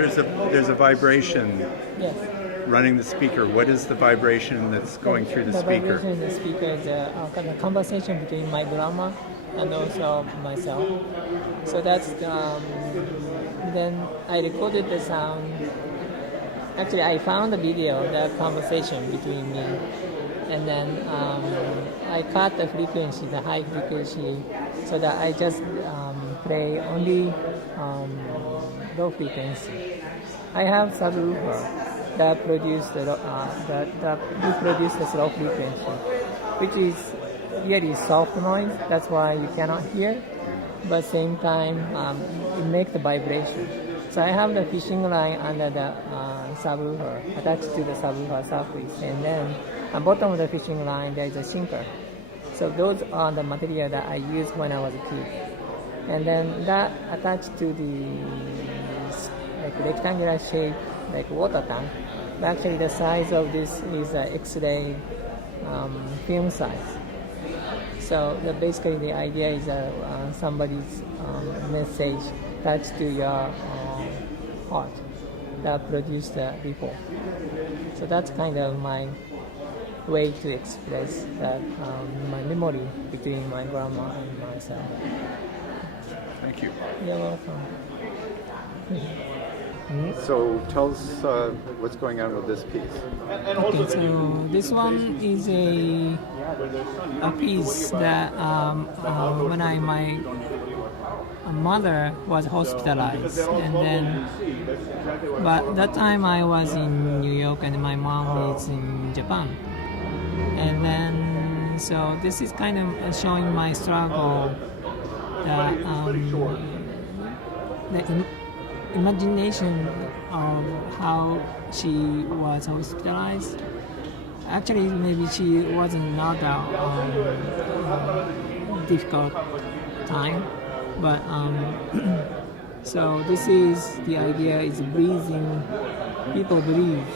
there's a vibration Yes. running the speaker. What is the vibration that's going through the speaker? The vibration in the speaker is a kind of conversation between my drummer and also myself. So that's then I recorded the sound. Actually, I found the video, the conversation between me, and then I cut the frequency, the high frequency, so that I just play only low frequency. I have subwoofer that produce that reproduce the low frequency, which is really soft noise. That's why you cannot hear, but same time it makes the vibration. So I have the fishing line under the subwoofer attached to the subwoofer surface, and then at bottom of the fishing line there is a sinker. So those are the material that I used when I was a kid, and then that attached to the rectangular shape like water tank. Actually, the size of this is X-ray film size. So basically, the idea is somebody's message attached to your heart that produced the ripple. So that's kind of my way to express that my memory between my grandma and myself. Thank you. You're welcome. So tell us what's going on with this piece. Okay, so this one is a piece that when my mother was hospitalized, and then but that time I was in New York and my mom is in Japan, and then so this is kind of showing my struggle, that the imagination of how she was hospitalized. Actually, maybe she wasn't not a difficult time, but so this is the idea is breathing. People breathe,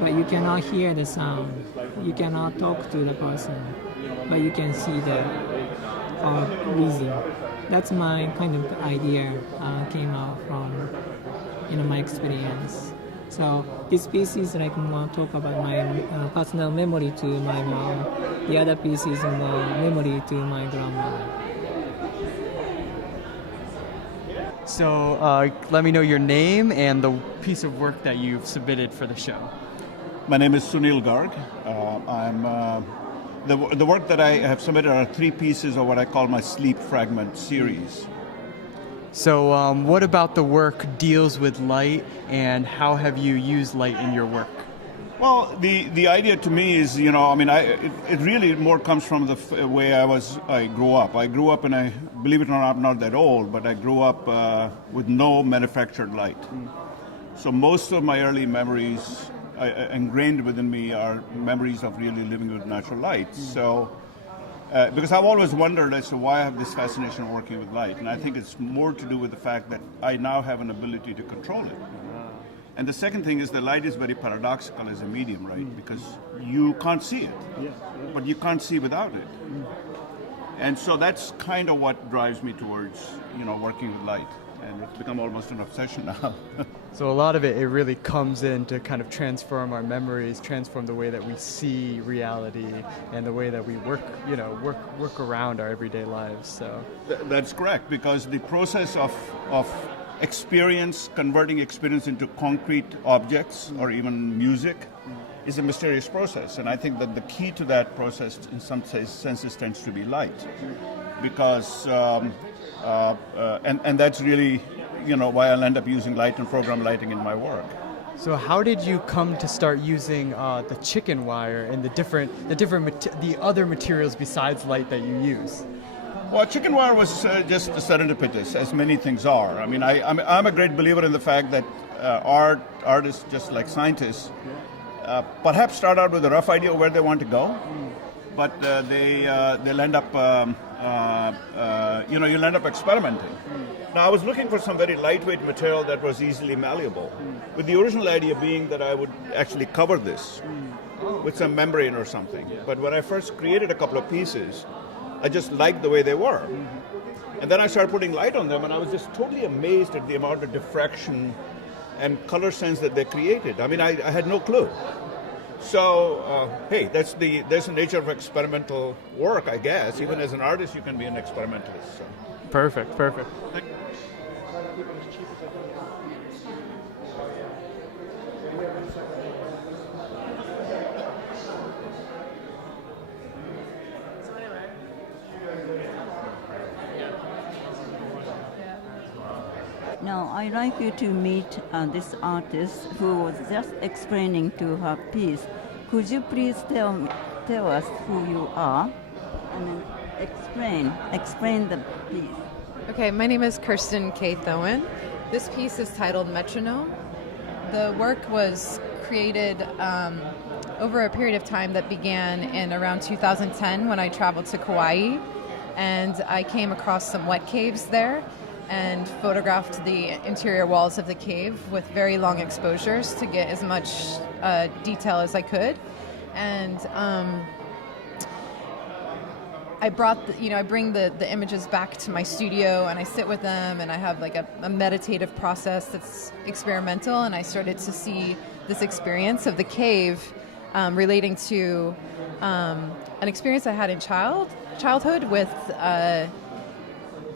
but you cannot hear the sound. You cannot talk to the person, but you can see the breathing. That's my kind of idea came out from my experience. So this piece is like more talk about my personal memory to my mom. The other piece is more memory to my grandma. So let me know your name and the piece of work that you've submitted for the show. My name is Sunil Garg. The work that I have submitted are 3 pieces of what I call my sleep fragment series. So what about the work deals with light, and how have you used light in your work? Well, the idea to me is, it really more comes from the way I grew up. I grew up, and I believe it or not, I'm not that old, but I grew up with no manufactured light. So most of my early memories ingrained within me are memories of really living with natural light. So, because I've always wondered as to why I have this fascination working with light, and I think it's more to do with the fact that I now have an ability to control it. And the second thing is the light is very paradoxical as a medium, right? Because you can't see it, but you can't see without it. And so that's kind of what drives me towards, working with light. And it's become almost an obsession now. So a lot of it really comes in to kind of transform our memories, transform the way that we see reality, and the way that we work around our everyday lives. So that's correct, because the process of experience, converting experience into concrete objects or even music is a mysterious process. And I think that the key to that process in some senses tends to be light, because and that's really why I'll end up using light and program lighting in my work. So how did you come to start using the chicken wire and the other materials besides light that you use? Well, chicken wire was just serendipitous, as many things are. I mean, I'm a great believer in the fact that artists, just like scientists, perhaps start out with a rough idea of where they want to go, but they'll end up, you'll end up experimenting. Now, I was looking for some very lightweight material that was easily malleable, with the original idea being that I would actually cover this with some membrane or something. But when I first created a couple of pieces, I just liked the way they were. And then I started putting light on them, and I was just totally amazed at the amount of diffraction and color sense that they created. I mean, I had no clue. So, hey, that's the nature of experimental work, I guess. Even as an artist, you can be an experimentalist. So. Perfect. Now, I'd like you to meet this artist who was just explaining to her piece. Could you please tell us who you are and then explain the piece? Okay, my name is Kirsten Kay Thoen. This piece is titled Metronome. The work was created over a period of time that began in around 2010 when I traveled to Kauai, and I came across some wet caves there and photographed the interior walls of the cave with very long exposures to get as much detail as I could. And I bring the images back to my studio and I sit with them, and I have like a meditative process that's experimental, and I started to see this experience of the cave relating to an experience I had in childhood with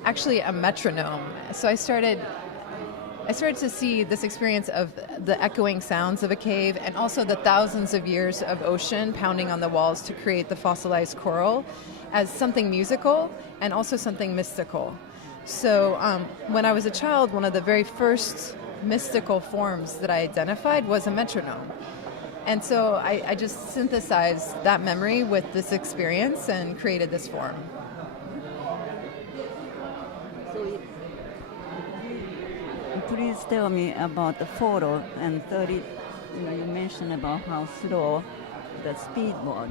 actually a metronome. So I started to see this experience of the echoing sounds of a cave, and also the thousands of years of ocean pounding on the walls to create the fossilized coral, as something musical and also something mystical. So when I was a child, one of the very first mystical forms that I identified was a metronome. And so I just synthesized that memory with this experience and created this form. Please tell me about the photo and 30. You mentioned about how slow the speed was.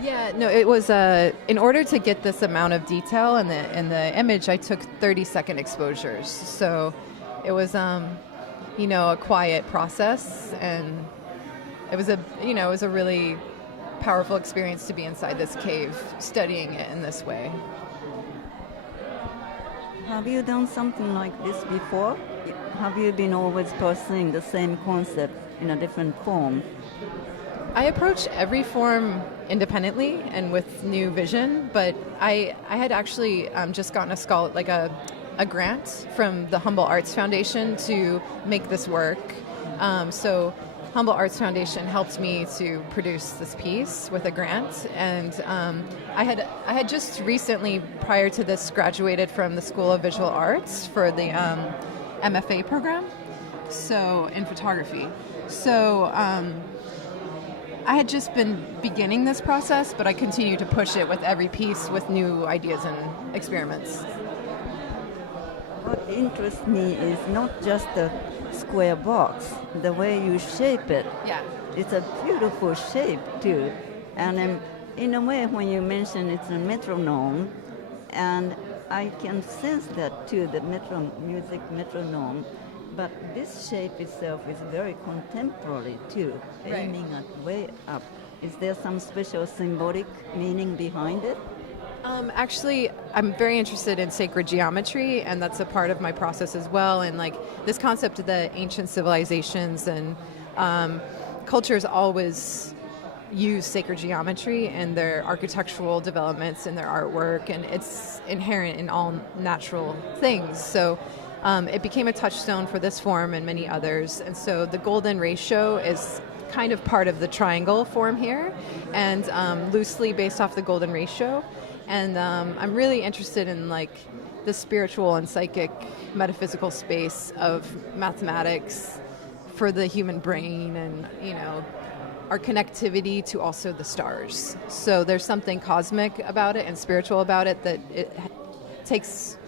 Yeah, no, it was in order to get this amount of detail in the image, I took 30-second exposures. So it was a quiet process, and it was a really powerful experience to be inside this cave studying it in this way. Have you done something like this before? Have you been always pursuing the same concept in a different form? I approach every form independently and with new vision, but I had actually just gotten a grant from the Humble Arts Foundation to make this work. So Humble Arts Foundation helped me to produce this piece with a grant, and I had just recently, prior to this, graduated from the School of Visual Arts for the MFA program, so in photography. So I had just been beginning this process, but I continue to push it with every piece with new ideas and experiments. What interests me is not just the square box, the way you shape it. Yeah. It's a beautiful shape too. And in a way, when you mention it's a metronome, and I can sense that too, the music metronome. But this shape itself is very contemporary too, Right. aiming at way up. Is there some special symbolic meaning behind it? Actually, I'm very interested in sacred geometry, and that's a part of my process as well. And like this concept of the ancient civilizations and cultures always use sacred geometry in their architectural developments and their artwork, and it's inherent in all natural things. So it became a touchstone for this form and many others. And so the golden ratio is kind of part of the triangle form here, and loosely based off the golden ratio. And I'm really interested in like the spiritual and psychic metaphysical space of mathematics for the human brain, and our connectivity to also the stars. So there's something cosmic about it and spiritual about it that it takes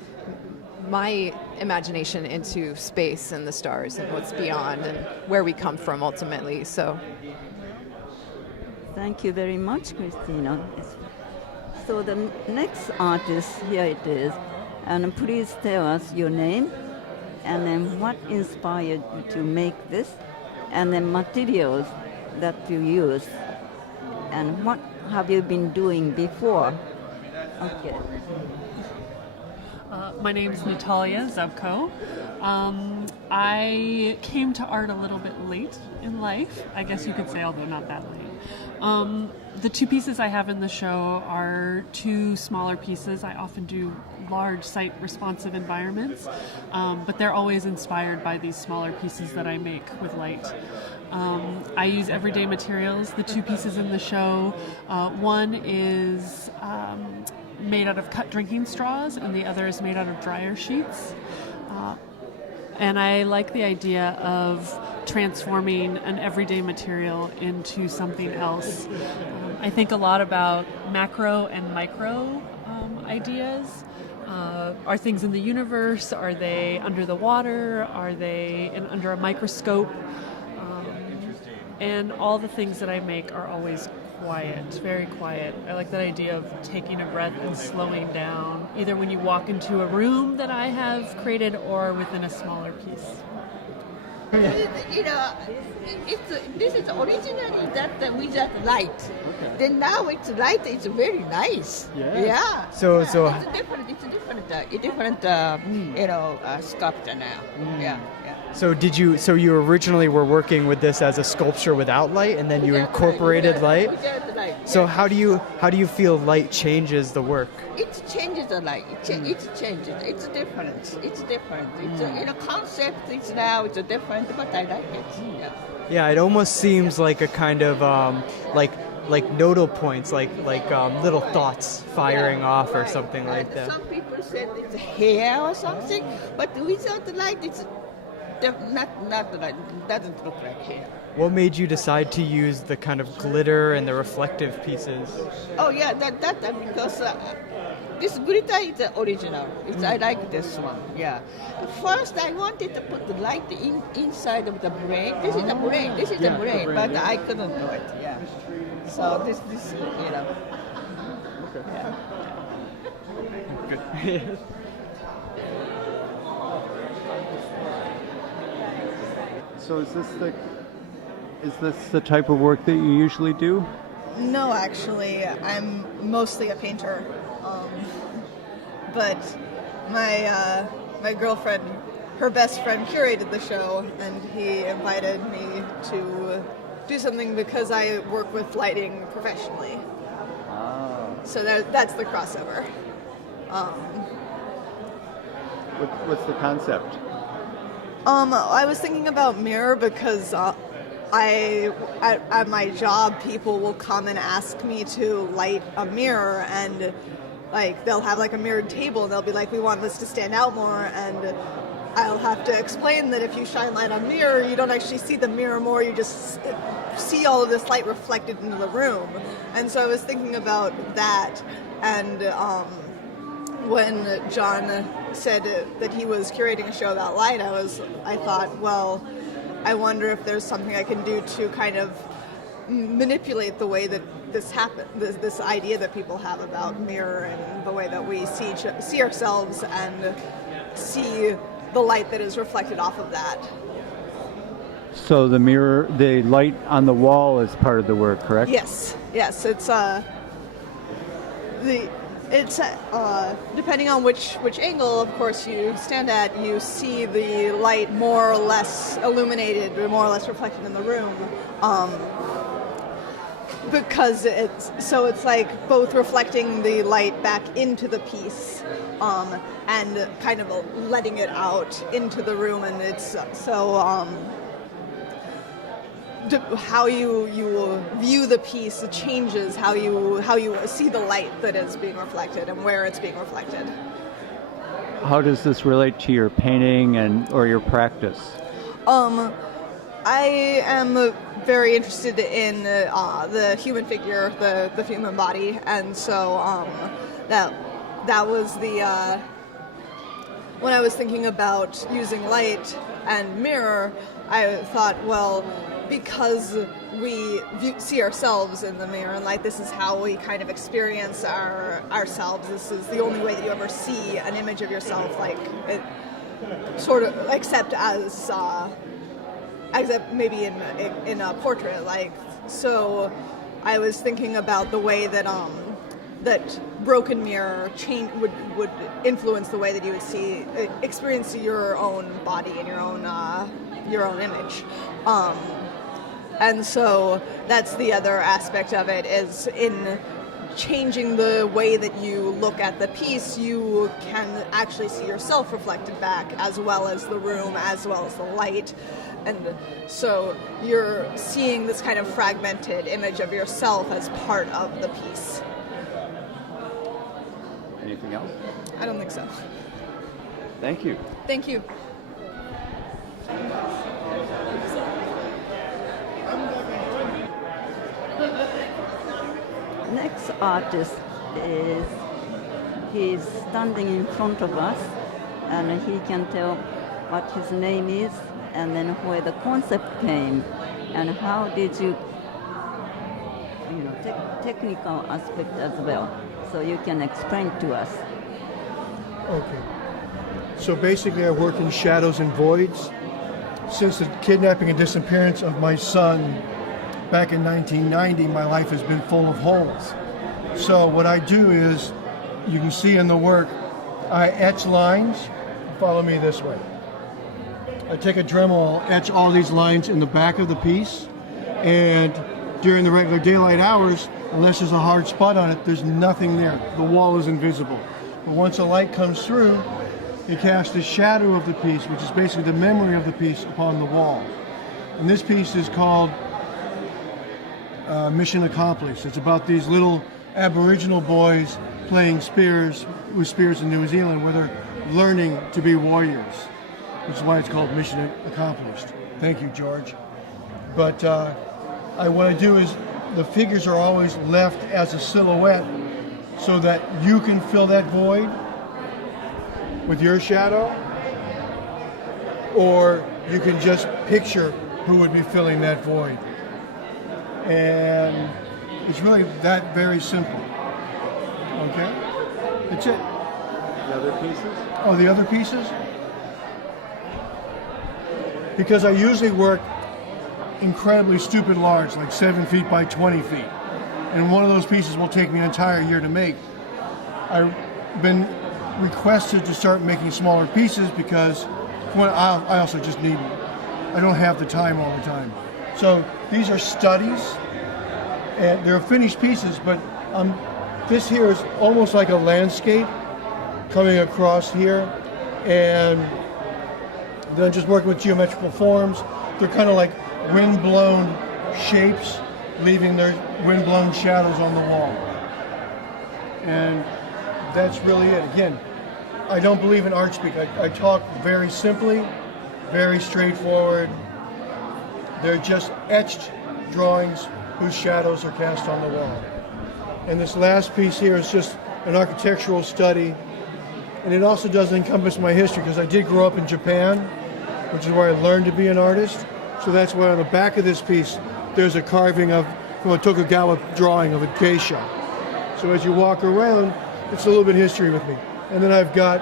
my imagination into space and the stars and what's beyond and where we come from ultimately. So Thank you very much, Christina. So the next artist, here it is. And please tell us your name, and then what inspired you to make this, and then materials that you use, and what have you been doing before? Okay. My name is Natalia Zubko. I came to art a little bit late in life, I guess you could say, although not that late. The two pieces I have in the show are two smaller pieces. I often do large site responsive environments, but they're always inspired by these smaller pieces that I make with light. I use everyday materials. The two pieces in the show, one is made out of cut drinking straws, and the other is made out of dryer sheets. And I like the idea of transforming an everyday material into something else. I think a lot about macro and micro ideas. Are things in the universe? Are they under the water? Are they under a microscope? And all the things that I make are always quiet, very quiet. I like that idea of taking a breath and slowing down, either when you walk into a room that I have created or within a smaller piece. You know, this is originally that without light. Okay. Then now it's light. It's very nice. Yeah. So It's different. Sculpture now. Yeah. So so you originally were working with this as a sculpture without light, and then you incorporated light. Without light. So how do you feel light changes the work? It changes the light. It changes. It's different. It's concept. It's different, but I like it. Yeah. Yeah, it almost seems like a kind of like nodal points, like little thoughts firing off or something like that. Some people said it's hair or something, but without the light, it's not the light. It doesn't look like hair. What made you decide to use the kind of glitter and the reflective pieces? Oh yeah, that because this glitter is the original. I like this one. Yeah. First, I wanted to put the light inside of the brain. This is the brain. This is the brain, but I couldn't do it. Yeah. So this Okay. Yeah. Good. So is this the type of work that you usually do? No, actually, I'm mostly a painter. But my girlfriend, her best friend, curated the show, and he invited me to do something because I work with lighting professionally. So that's the crossover. What's the concept? I was thinking about mirror because at my job, people will come and ask me to light a mirror, and like they'll have like a mirrored table, and they'll be like, "We want this to stand out more," and I'll have to explain that if you shine light on mirror, you don't actually see the mirror more, you just see all of this light reflected into the room. And so I was thinking about that, and when John said that he was curating a show about light, I thought, well, I wonder if there's something I can do to kind of manipulate the way that this happens, this idea that people have about mirror and the way that we see ourselves and see the light that is reflected off of that. So the light on the wall is part of the work, correct? Yes. It's depending on which angle, of course, you stand at, you see the light more or less illuminated, or more or less reflected in the room. Because it's like both reflecting the light back into the piece and kind of letting it out into the room, and it's how you view the piece changes how you see the light that is being reflected and where it's being reflected. How does this relate to your painting or your practice? I am very interested in the human figure, the human body, and so that was the when I was thinking about using light and mirror, I thought, well, because we see ourselves in the mirror and light, this is how we kind of experience ourselves. This is the only way that you ever see an image of yourself, like it sort of, except maybe in a portrait. Like, so I was thinking about the way that that broken mirror would influence the way that you would see experience your own body and your own image. And so that's the other aspect of it, is in changing the way that you look at the piece, you can actually see yourself reflected back, as well as the room, as well as the light. And so you're seeing this kind of fragmented image of yourself as part of the piece. Anything else? I don't think so. Thank you. Thank you. Next artist is, he's standing in front of us, and he can tell what his name is, and then where the concept came, and how did you, technical aspect as well. So you can explain to us. Okay. So basically I work in shadows and voids. Since the kidnapping and disappearance of my son back in 1990, my life has been full of holes. So what I do is, you can see in the work, I etch lines. Follow me this way. I take a Dremel, etch all these lines in the back of the piece, and during the regular daylight hours, unless there's a hard spot on it, there's nothing there. The wall is invisible. But once the light comes through, it casts the shadow of the piece, which is basically the memory of the piece, upon the wall. And this piece is called Mission Accomplished. It's about these little Aboriginal boys playing spears with spears in New Zealand, where they're learning to be warriors, which is why it's called Mission Accomplished. Thank you, George. But what I do is, the figures are always left as a silhouette so that you can fill that void with your shadow, or you can just picture who would be filling that void. And it's really that very simple. Okay? That's it. The other pieces? Oh, the other pieces? Because I usually work incredibly stupid large, like 7 feet by 20 feet. And one of those pieces will take me an entire year to make. I've been requested to start making smaller pieces because I also just I don't have the time all the time. So these are studies, and they're finished pieces, but this here is almost like a landscape coming across here, and then just working with geometrical forms. They're kind of like wind-blown shapes, leaving their wind-blown shadows on the wall. And that's really it. Again, I don't believe in art speak. I talk very simply, very straightforward. They're just etched drawings whose shadows are cast on the wall. And this last piece here is just an architectural study. And it also does encompass my history, because I did grow up in Japan, which is where I learned to be an artist. So that's why on the back of this piece, there's a carving from a Tokugawa drawing of a geisha. So as you walk around, it's a little bit of history with me. And then I've got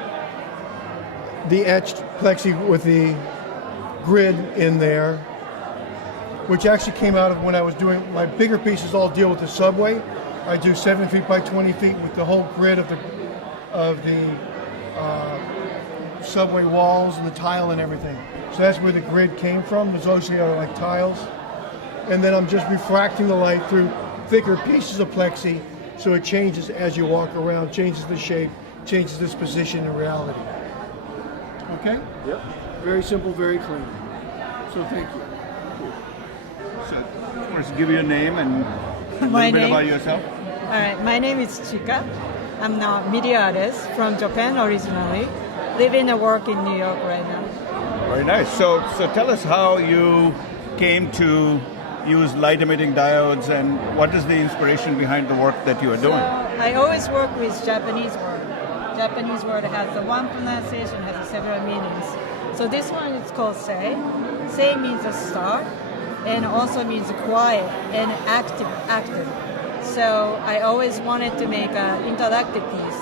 the etched plexi with the grid in there, which actually came out of when I was doing my bigger pieces. All deal with the subway. I do 7 feet by 20 feet with the whole grid of the subway walls and the tile and everything. So that's where the grid came from. Those obviously are like tiles. And then I'm just refracting the light through thicker pieces of plexi, so it changes as you walk around, changes the shape, changes its position in reality. Okay? Yep. Very simple, very clean. So thank you. So, first, give your name and a little bit about yourself. All right, my name is CHIKA. I'm a media artist from Japan originally, living and work in New York right now. Very nice. So tell us how you came to use light-emitting diodes, and what is the inspiration behind the work that you are doing? I always work with Japanese word. Japanese word has the one pronunciation, has several meanings. So this one is called sei. Sei means a star, and also means quiet and active. So I always wanted to make an interactive piece,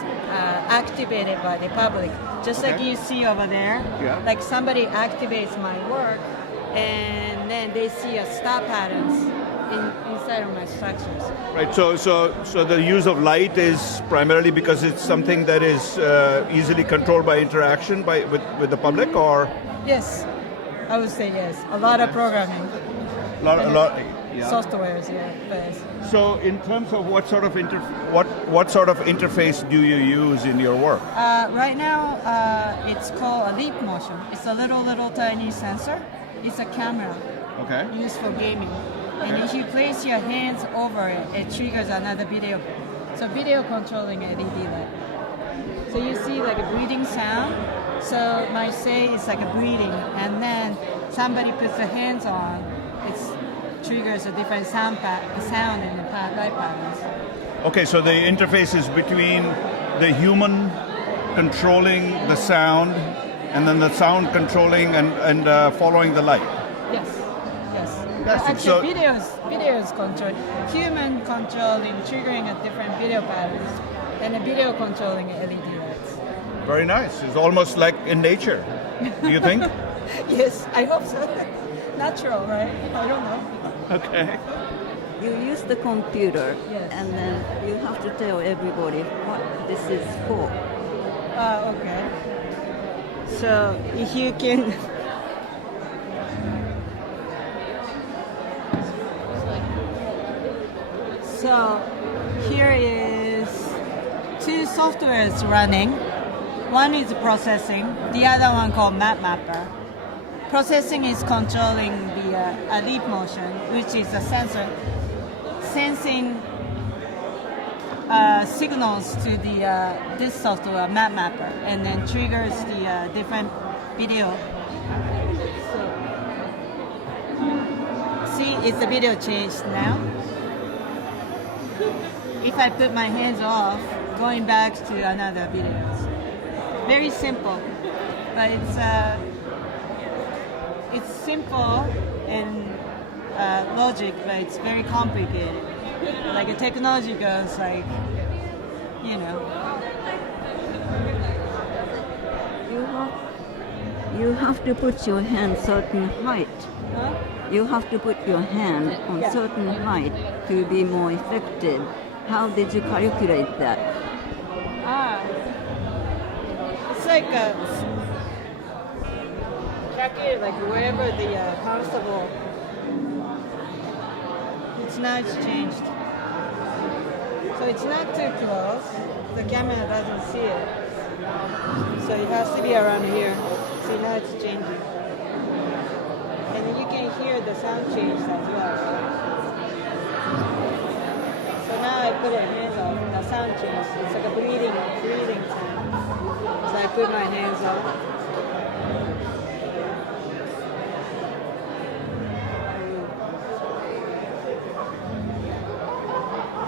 activated by the public. Just like you see over there, like somebody activates my work, and then they see a star patterns inside of my structures. Right. So the use of light is primarily because it's something that is easily controlled by interaction with the public, or Yes, I would say yes. A lot of programming. a lot. Yeah. Softwares, yeah. But So, in terms of what sort of interface do you use in your work? right now, it's called a leap motion. It's a little tiny sensor. It's a camera Okay. used for gaming. And if you place your hands over it, it triggers another video. So video controlling LED light. So you see like a breathing sound. So my say is like a breathing, and then somebody puts their hands on, it triggers a different sound in the light patterns. Okay, so the interface is between the human controlling the sound, and then the sound controlling and following the light. Yes. Fantastic. Actually, videos control, human controlling, triggering a different video patterns, and the video controlling LED lights. Very nice. It's almost like in nature. Do you think? Yes, I hope so. Natural, right? I don't know. Okay. You use the computer, Yes. and then you have to tell everybody what this is for. Okay. So if you can. So here is two softwares running. One is processing, the other one called Map Mapper. Processing is controlling the leap motion, which is a sensor sensing signals to the this software Map Mapper, and then triggers the different video. See, it's the video changed now. If I put my hands off, going back to another videos. Very simple, but it's simple and logic, but it's very complicated. Like a technology goes like, you know. You have to put your hand certain height. Huh? You have to put your hand on Yeah. certain height to be more effective. How did you calculate that? It's like calculate like wherever the constable. Now it's changed. So it's not too close. The camera doesn't see it. So it has to be around here. See, now it's changing. And then you can hear the sound change as well. So now I put a hand on, the sound change. It's like a breathing sound. So I put my hands on.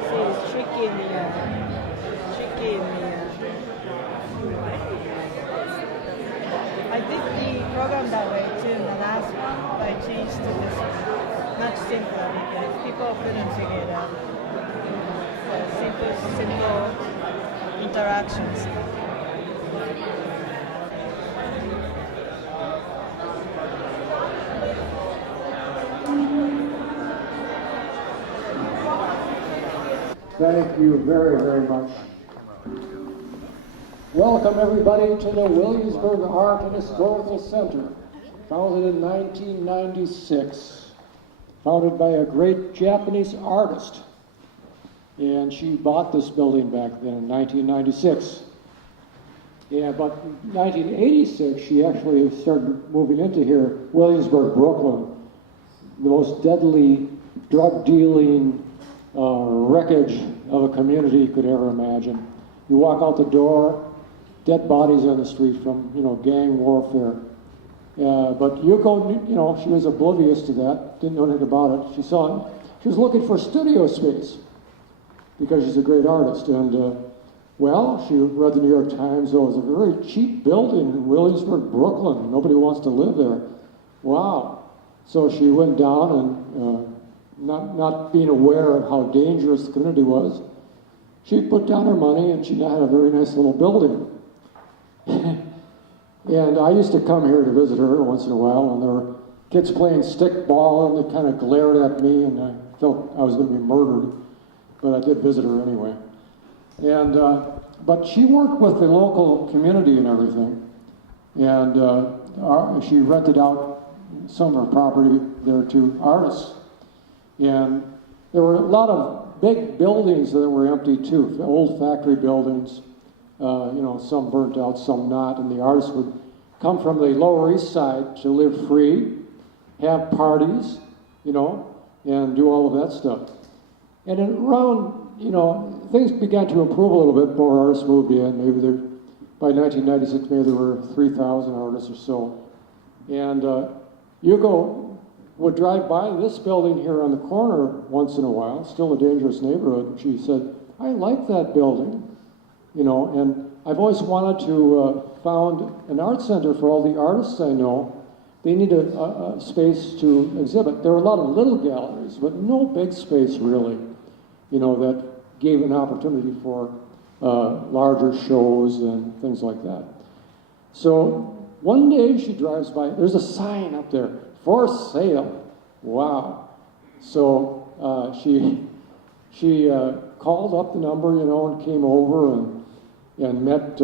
See, it's tricky in the I did the program that way too in the last one, but I changed to this one. Much simpler because people couldn't figure it out. Simple interactions. Thank you very, very much. Welcome everybody to the Williamsburg Art and Historical Center, founded in 1996, founded by a great Japanese artist. And she bought this building back then in 1996. Yeah, but in 1986, she actually started moving into here, Williamsburg, Brooklyn, the most deadly drug-dealing wreckage of a community you could ever imagine. You walk out the door, dead bodies on the street from, gang warfare. But Yuko, she was oblivious to that, didn't know anything about it. She was looking for studio space because she's a great artist. And, she read the New York Times, it was a very cheap building in Williamsburg, Brooklyn. Nobody wants to live there. Wow. So she went down and, not being aware of how dangerous the community was, she put down her money and she now had a very nice little building. And I used to come here to visit her once in a while, and there were kids playing stickball, and they kind of glared at me, and felt I was going to be murdered, but I did visit her anyway. And but she worked with the local community and everything, and she rented out some of her property there to artists. And there were a lot of big buildings that were empty too, old factory buildings. Some burnt out, some not, and the artists would come from the Lower East Side to live free, have parties, and do all of that stuff. And then around, things began to improve a little bit. More artists moved in. By 1996, maybe there were 3,000 artists or so. And Yuko would drive by this building here on the corner once in a while, still a dangerous neighborhood. She said, I like that building, and I've always wanted to found an art center for all the artists I know. They need a space to exhibit. There are a lot of little galleries, but no big space really, that gave an opportunity for larger shows and things like that. So one day she drives by, there's a sign up there, for sale. Wow. So she called up the number, and came over and met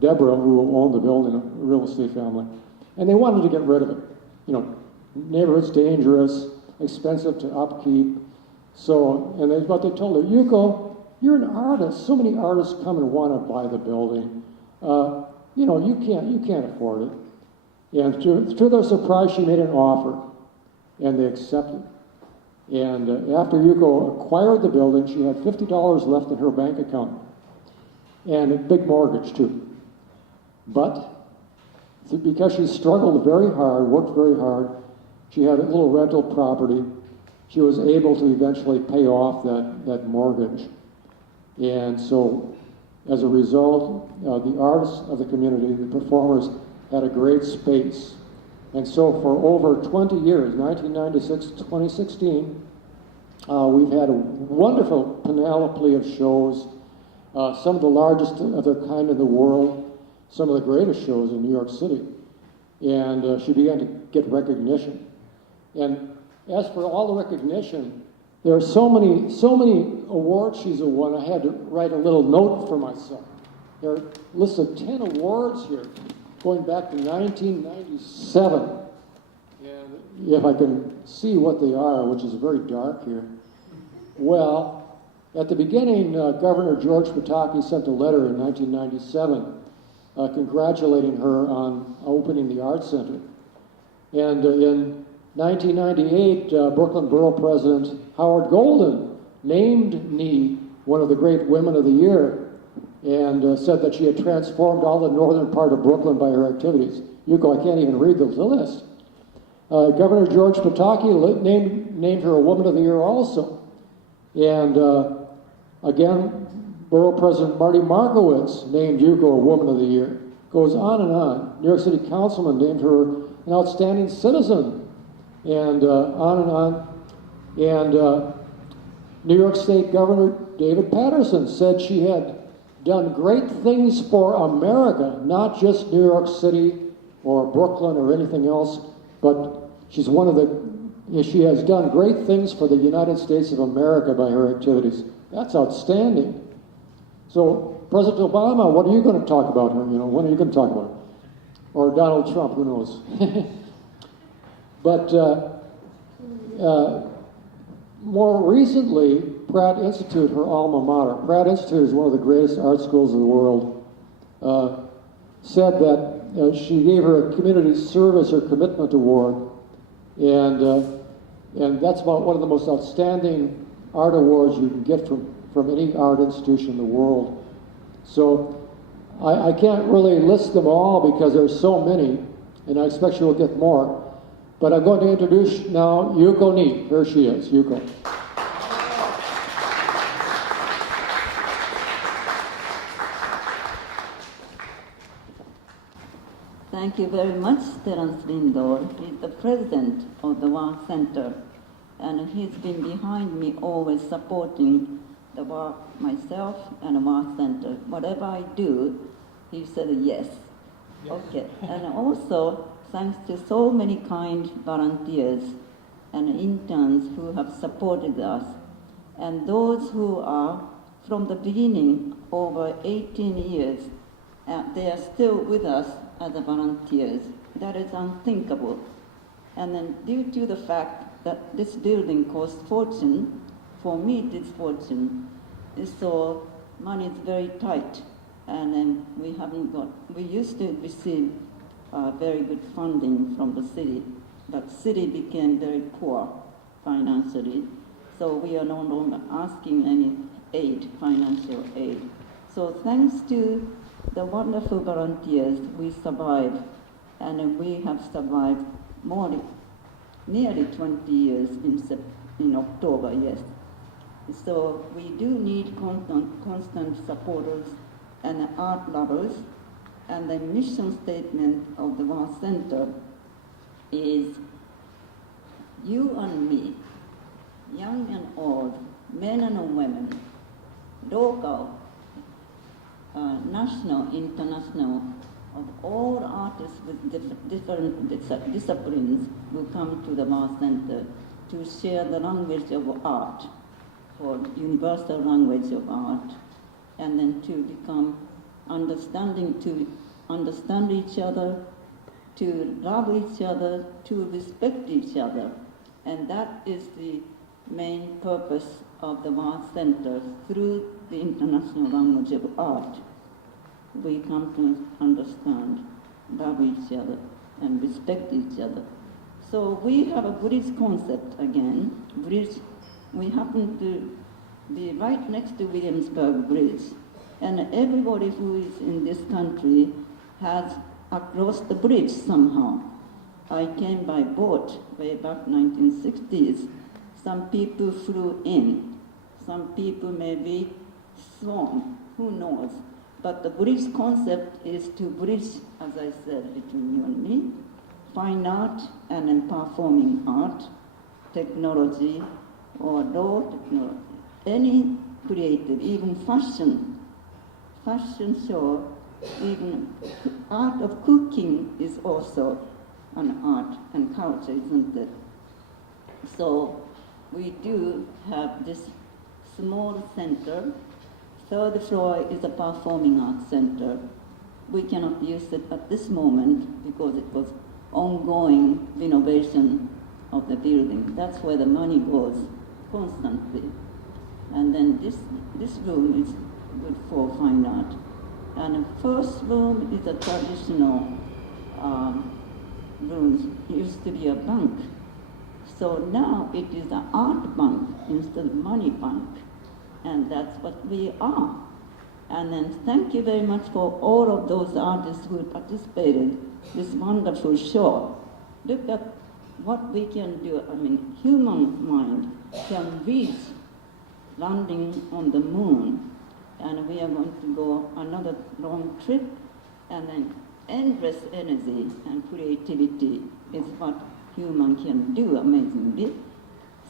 Deborah, who owned the building, a real estate family. And they wanted to get rid of it. Neighborhood's dangerous, expensive to upkeep. So, but they told her, Yuko, you're an artist. So many artists come and want to buy the building. You can't afford it. And to their surprise, she made an offer, and they accepted. And after Yuko acquired the building, she had $50 left in her bank account, and a big mortgage too. But because she struggled very hard, worked very hard, she had a little rental property, she was able to eventually pay off that mortgage. And so, as a result, the artists of the community, the performers, had a great space. And so for over 20 years, 1996 to 2016, we've had a wonderful panoply of shows, some of the largest of their kind in the world, some of the greatest shows in New York City. And she began to get recognition. And as for all the recognition, there are so many awards she's won. I had to write a little note for myself. There are a list of 10 awards here, going back to 1997. And if I can see what they are, which is very dark here. Well, at the beginning, Governor George Pataki sent a letter in 1997 congratulating her on opening the Art Center. And in 1998, Brooklyn Borough President Howard Golden named me one of the great women of the year and said that she had transformed all the northern part of Brooklyn by her activities. Yuko, I can't even read the list. Governor George Pataki named her a Woman of the Year also. And again, Borough President Marty Markowitz named Yuko a Woman of the Year. Goes on and on. New York City Councilman named her an outstanding citizen. And on and on. And New York State Governor David Patterson said she had done great things for America, not just New York City or Brooklyn or anything else, but she has done great things for the United States of America by her activities. That's outstanding. So, President Obama, what are you going to talk about her? When are you going to talk about her? Or Donald Trump, who knows? But more recently, Pratt Institute, her alma mater, Pratt Institute is one of the greatest art schools in the world, said that she gave her a community service or commitment award, and that's about one of the most outstanding art awards you can get from any art institution in the world. So I can't really list them all because there's so many, and I expect she will get more. But I'm going to introduce now Yuko Ni. Here she is, Yuko. Thank you very much, Terence Lindor. He's the president of the Work Center, and he's been behind me, always supporting the work, myself and the Work Center. Whatever I do, he said yes. Okay, and also, thanks to so many kind volunteers, and interns who have supported us, and those who are from the beginning over 18 years. They are still with us as volunteers. That is unthinkable. And then due to the fact that this building costs fortune, for me it is fortune, so money is very tight. And then we used to receive very good funding from the city, but city became very poor financially, so we are no longer asking any aid, financial aid. So thanks to the wonderful volunteers, we survived, and we have survived nearly 20 years in October, yes. So we do need constant supporters and art lovers, and the mission statement of the War Center is you and me, young and old, men and women, local, national, international, of all artists with different disciplines will come to the War Center to share the language of art, or universal language of art, and then to become to understand each other, to love each other, to respect each other. And that is the main purpose of the War Center. Through the international language of art, we come to understand, love each other, and respect each other. So we have a bridge concept again. Bridge, we happen to be right next to Williamsburg Bridge, and everybody who is in this country has crossed the bridge somehow. I came by boat way back 1960s. Some people flew in, some people may be swum, who knows? But the bridge concept is to bridge, as I said, between you and me, fine art and then performing art, technology or low technology, any creative, even fashion show, even art of cooking is also an art and culture, isn't it? So we do have this small center. Third floor is a performing arts center. We cannot use it at this moment because it was ongoing renovation of the building. That's where the money goes constantly. And then this room is good for fine art. And the first room is a traditional room. It used to be a bank. So now it is an art bank instead of money bank. And that's what we are. And then thank you very much for all of those artists who participated in this wonderful show. Look at what we can do. I mean, human mind can reach landing on the moon. And we are going to go another long trip, and then endless energy and creativity is what human can do amazingly.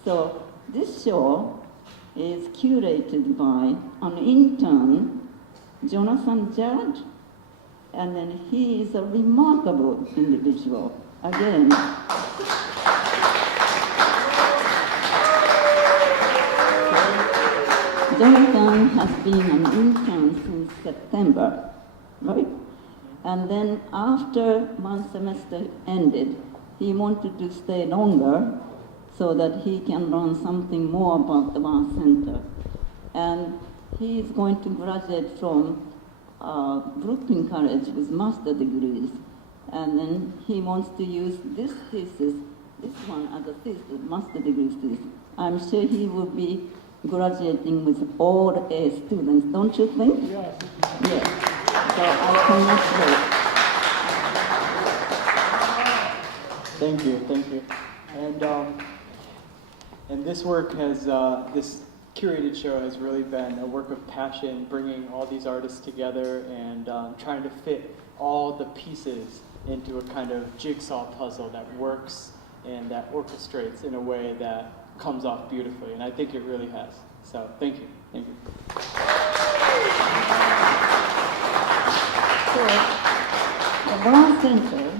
So this show is curated by an intern, Jonathan Judd, and then he is a remarkable individual. Again, Jonathan has been an intern since September, right? And then after one semester ended, he wanted to stay longer so that he can learn something more about the War Center. And he is going to graduate from Brooklyn College with master's degrees. And then he wants to use this thesis, this one as a thesis, master's degree thesis. I'm sure he will be graduating with all A students, don't you think? Yes. Yes. So I congratulate. Thank you. And this work has, this curated show has really been a work of passion, bringing all these artists together and trying to fit all the pieces into a kind of jigsaw puzzle that works and that orchestrates in a way that comes off beautifully, and I think it really has. So thank you. So, the War Center,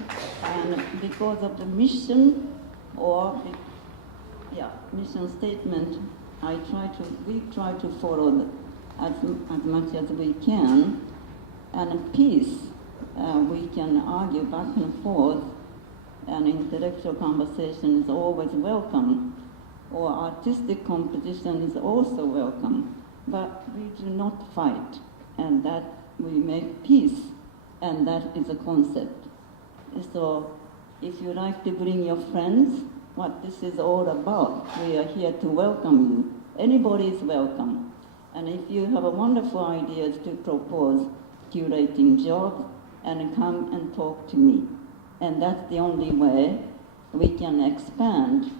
and because of the mission or mission statement, we try to follow as much as we can, and peace, we can argue back and forth, and intellectual conversation is always welcome, or artistic competition is also welcome, but we do not fight, and that we make peace, and that is a concept. So if you like to bring your friends, what this is all about, we are here to welcome you. Anybody is welcome. And if you have a wonderful ideas to propose curating job, and come and talk to me. And that's the only way we can expand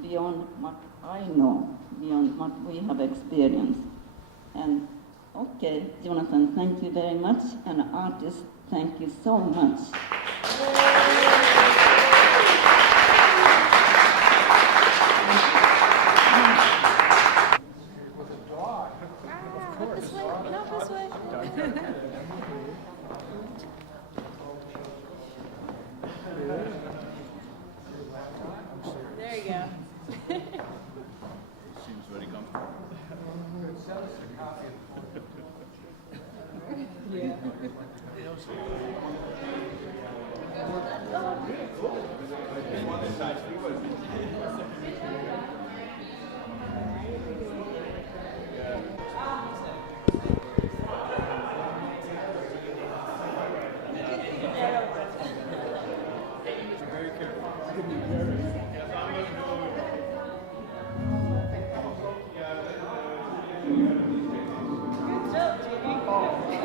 beyond what I know, beyond what we have experienced. And okay, Jonathan, thank you very much. And artists, thank you so much. This way, no, this way. There you go. Seems very comfortable. Yeah.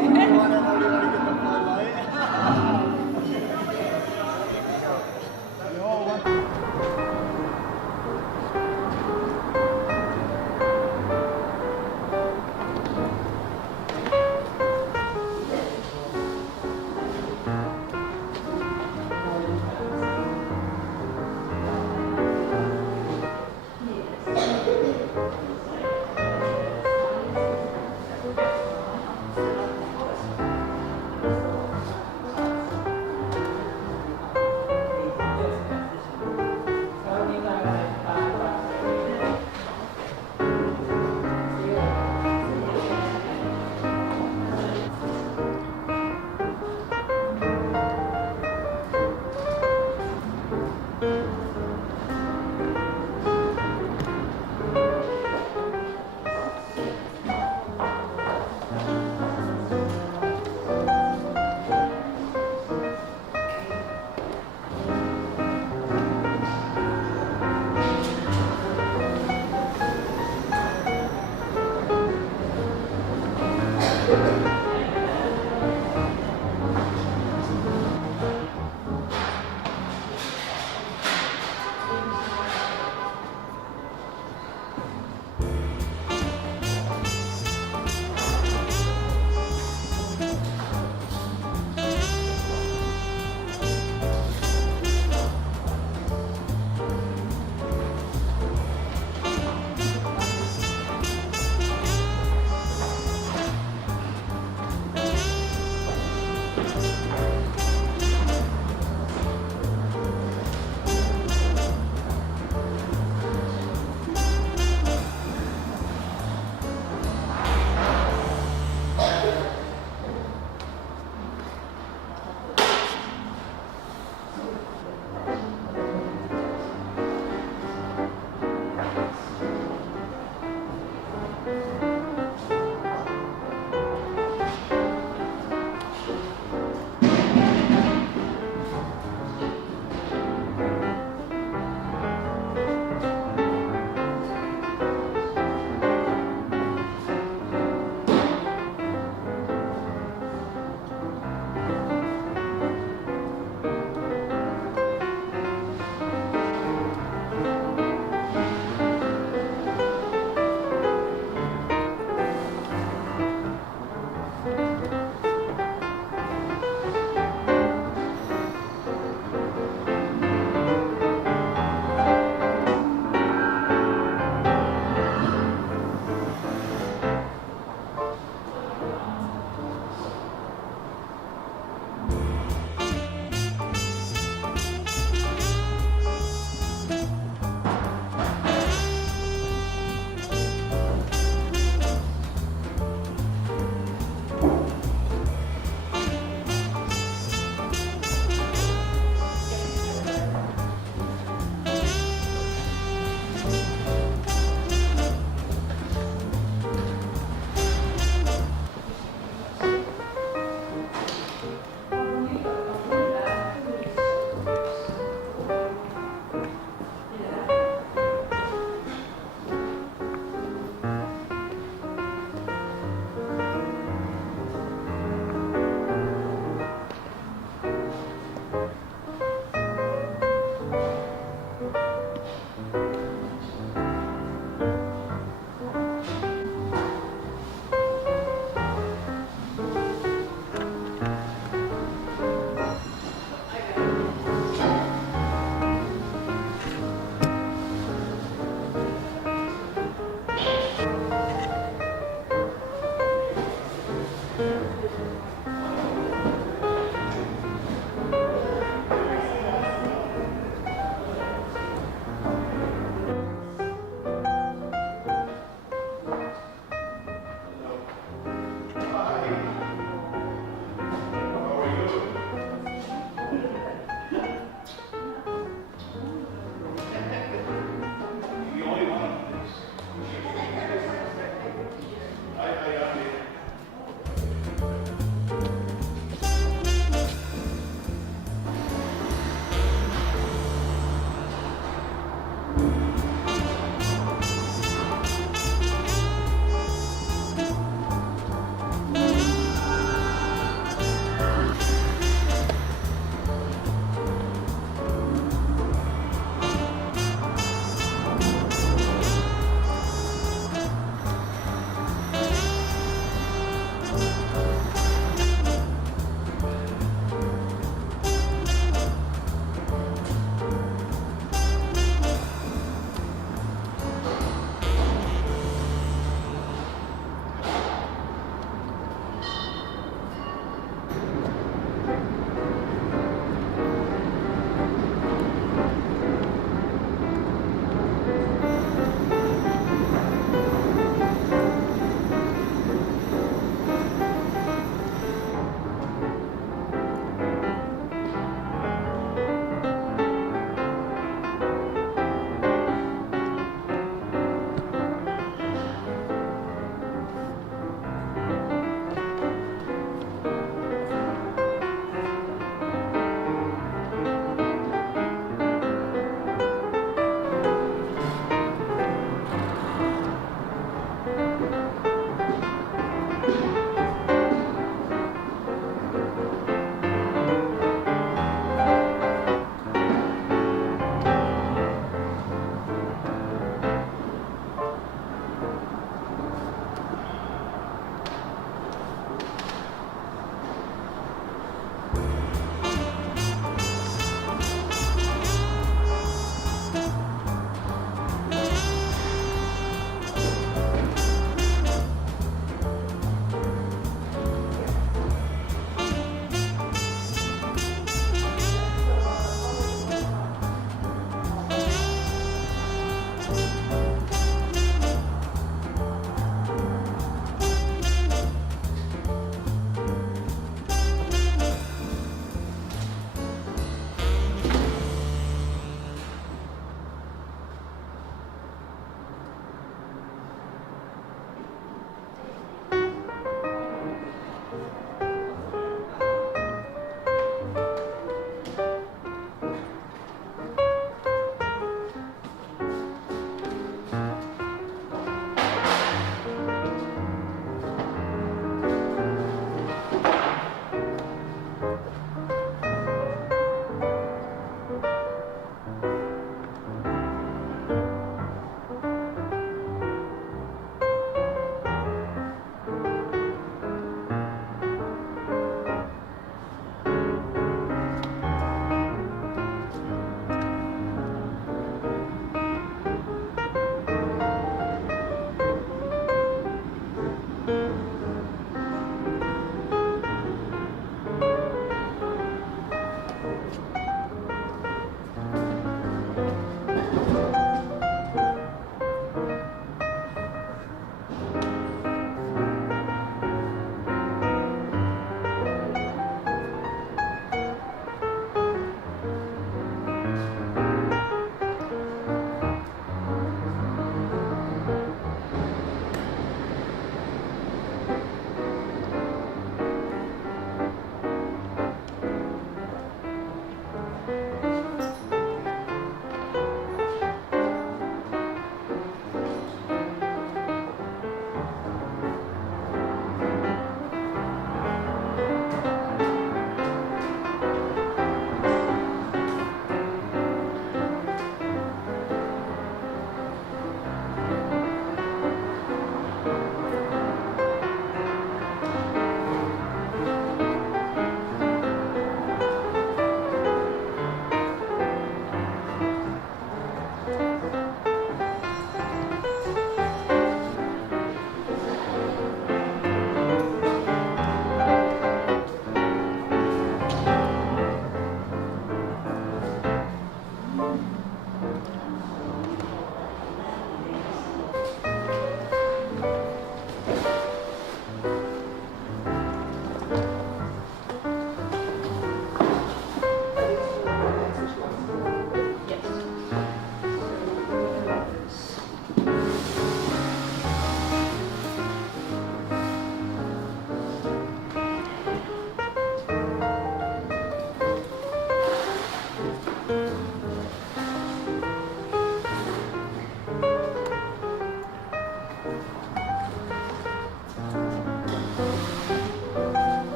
You want to get the fun light?